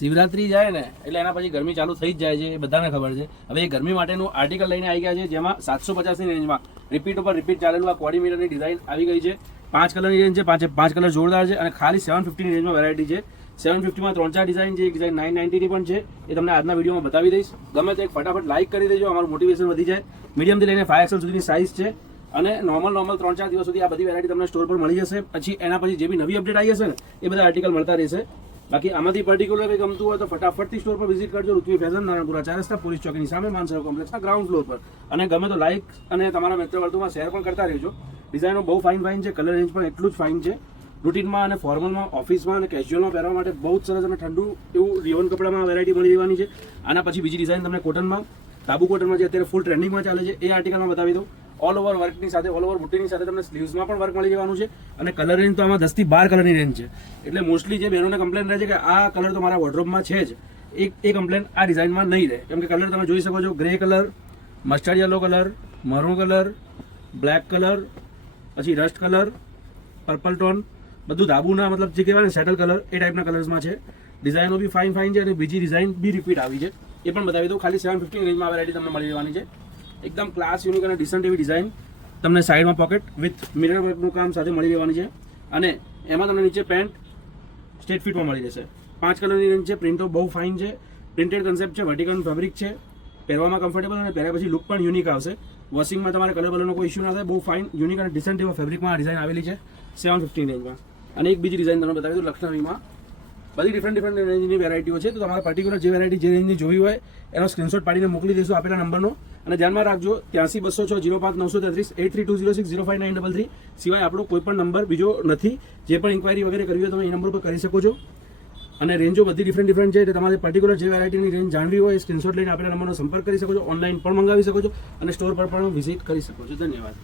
શિવરાત્રી જાય ને એટલે એના પછી ગરમી ચાલુ થઈ જ જાય છે, એ બધાને ખબર છે. હવે એ ગરમી માટેનું આર્ટિકલ લઈને આવી ગયા છે, જેમાં 750ની રેન્જમાં રિપીટ ઉપર રિપીટ ચાલેલું આ કોર્ડીમીટરની ડિઝાઇન આવી ગઈ છે. 5 કલરની રેન્જ છે, પાંચ કલર જોરદાર છે અને ખાલી 750ની રેન્જમાં વેરાયટી છે. 750માં 3-4 ડિઝાઇન છે, એક ડિઝાઇન 990ની પણ છે, એ તમને આજના વિડીયોમાં બતાવી દઈશ. ગમે તો એક ફટાફટ લાઇક કરી દેજો, અમારું મોટિવેશન વધી જાય. મીડિયમથી લઈને 5XL સુધીની સાઇઝ છે અને નોર્મલ 3-4 દિવસ સુધી આ બધી વેરાયટી તમને સ્ટોર પર મળી જશે. પછી એના પછી જે બી નવી અપડેટ આવી હશે ને એ બધા આર્ટિકલ મળતા રહેશે. બાકી આમાંથી પર્ટિક્યુલર કંઈ ગમતું હોય તો ફટાફટથી સ્ટોર પર વિઝિટ કરજો. ઋત્વી ફેશન, નારણપુરા 4 રસ્તા, પોલીસ ચોકીની સામે, માનસરોવર કોમ્પ્લેક્સના ગ્રાઉન્ડ ફ્લોર પર. અને ગમે તો લાઇક અને તમારા મિત્ર વર્તુળમાં શેર પણ કરતા રહેજો. ડિઝાઇનો બહુ ફાઇન છે, કલર રેન્જ પણ એટલું જ ફાઇન છે. રૂટીનમાં અને ફોર્મલમાં, ઓફિસમાં અને કેઝ્યુઅલમાં પહેરવા માટે બહુ જ સરસ અને ઠંડુ એવું રિયોન કપડામાં વેરાયટી મળી રહેવાની છે. આના પછી બીજી ડિઝાઇન તમને કોટનમાં, તાબુ કોટનમાં જે અત્યારે ફૂલ ટ્રેન્ડિંગમાં ચાલે છે એ આર્ટિકલમાં બતાવી દઉં. ઓલ ઓવર વર્કની સાથે, ઓલ ઓવર બુટ્ટીની સાથે તમને સ્લીવ્સમાં પણ વર્ક મળી જવાનું છે. અને કલર રેન્જ તો આમાં 10 થી 12 કલરની રેન્જ છે. એટલે મોસ્ટલી જે બહેનોને કમ્પ્લેન રહે છે કે આ કલર તો મારા વોર્ડરોબમાં છે જ, એ કમ્પ્લેન આ ડિઝાઇનમાં નહીં રહે. કેમ કે કલર તમે જોઈ શકો છો, grey colour, mustard yellow colour, maroon colour, black colour, પછી રસ્ટ કલર, પર્પલ ટોન, બધું ધાબુના મતલબ જે કહેવાય ને સેટલ કલર, એ ટાઈપના કલર્સમાં છે. ડિઝાઇનો બી ફાઇન છે અને બીજી ડિઝાઇન બી રિપીટ આવી છે, એ પણ બતાવી દઉં. ખાલી 750 રેન્જમાં વેરાયટી તમને મળી રહેવાની છે. એકદમ ક્લાસ, યુનિક અને ડિસન્ટ એવી ડિઝાઇન તમને સાઈડમાં પોકેટ વિથ મિરર વર્કનું કામ સાથે મળી રહેવાની છે. અને એમાં તમને નીચે પેન્ટ સ્ટ્રેટ ફિટમાં મળી જશે. 5 કલરની રેન્જ છે. પ્રિન્ટો બહુ ફાઇન છે, પ્રિન્ટેડ કન્સેપ્ટ છે, વર્ટિકલ ફેબ્રિક છે, પહેરવામાં કમ્ફર્ટેબલ અને પહેર્યા પછી લુક પણ યુનિક આવશે. વોશિંગમાં તમારે કલર બલરનો કોઈ ઇશ્યુ ના થાય. બહુ ફાઇન, યુનિક અને ડિસન્ટ એવા ફેબ્રિકમાં આ ડિઝાઇન આવેલી છે 750 રેન્જમાં. અને એક બીજી ડિઝાઇન તમને બતાવી દઉં લખનવીમાં. બધી ડિફરન્ટ રેન્જની વેરાયટીઓ છે, તો તમારે પર્ટિક્યુલર જે વેરાયટી જે રેન્જની જોવી હોય એનો સ્ક્રીનશોટ પાડીને મોકલી દઈશું આપેલા નંબરનો. અને ધ્યાનમાં રાખજો 83 206 05 933 83 206 05933 સિવાય આપણો કોઈ પણ નંબર બીજો નથી. જે પણ ઇન્ક્વાયરી વગેરે કરવી હોય તમે એ નંબર પર કરી શકો છો. અને રેન્જો બધી ડિફરન્ટ છે, એટલે તમારે પર્ટિક્યુલર જે વેરાયટીની રેન્જ જાણવી હોય એ સ્ક્રીનશોટ લઈને આપેલા નંબરનો સંપર્ક કરી શકો છો. ઓનલાઈન પણ મંગાવી શકો છો અને સ્ટોર પર પણ વિઝિટ કરી શકો છો. ધન્યવાદ.